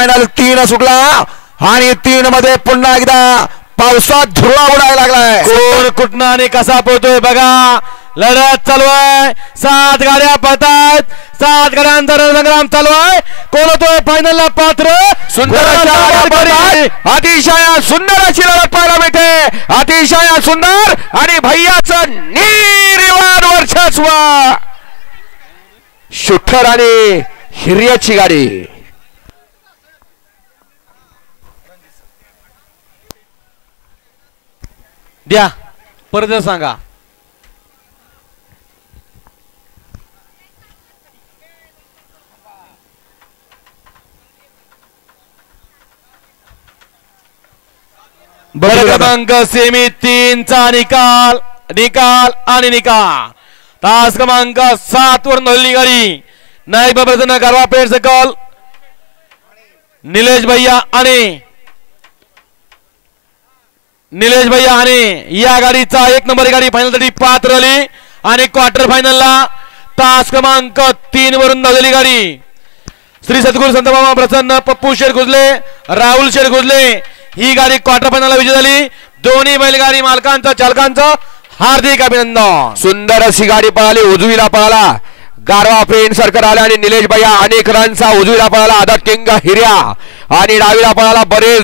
Final 3 सुटला आणि 3 मध्ये पुन्हा एकदा पावसात धुरळा उडायला लागलाय। कोण कुठनं आणि कसा पोहतोय बघा। लढत चालू आहे, 7 गाड्या पळतायत, 7 गाड्यांचा रणसंग्राम चालू आहे। कोण होतोय फायनलला पात्र? सुंदर अतिशय सुंदर अशी लढत पाहायला मिळते, अतिशय सुंदर आणि भैयाचं निर्विवाद वर्चस्व। शुठर आणि हिर्याची गाडी द्या परत सांगा। क्रमांक सेमी 3 चा निकाल आणि निकाल। तास क्रमांक 7 वर नोंदली गाडी नाईक बाबाचं गारवा पेठ सकल निलेश भैया आणि या गाडीचा 1 नंबर गाडी फायनल साठी पात्र झाली आणि क्वार्टर फायनलला तास क्रमांक 3 वरून नोंदलेली गाडी श्री सद्गुरू संत बाबा प्रसन्न पप्पू शेठ गुजले राहुल शेठ गुजले ही गाडी क्वार्टर फायनलला विजय झाली। दोन्ही बैलगाडी मालकांचं चालकांचं हार्दिक अभिनंदन। सुंदर अशी गाडी पळाली, उजवीला पळाला गारवा फ्रेंड सर्कल आला आणि निलेश भैया अनेक रनचा उजवीला पळाला आदत किंग हिर्या आणि डावीला पळाला बरेच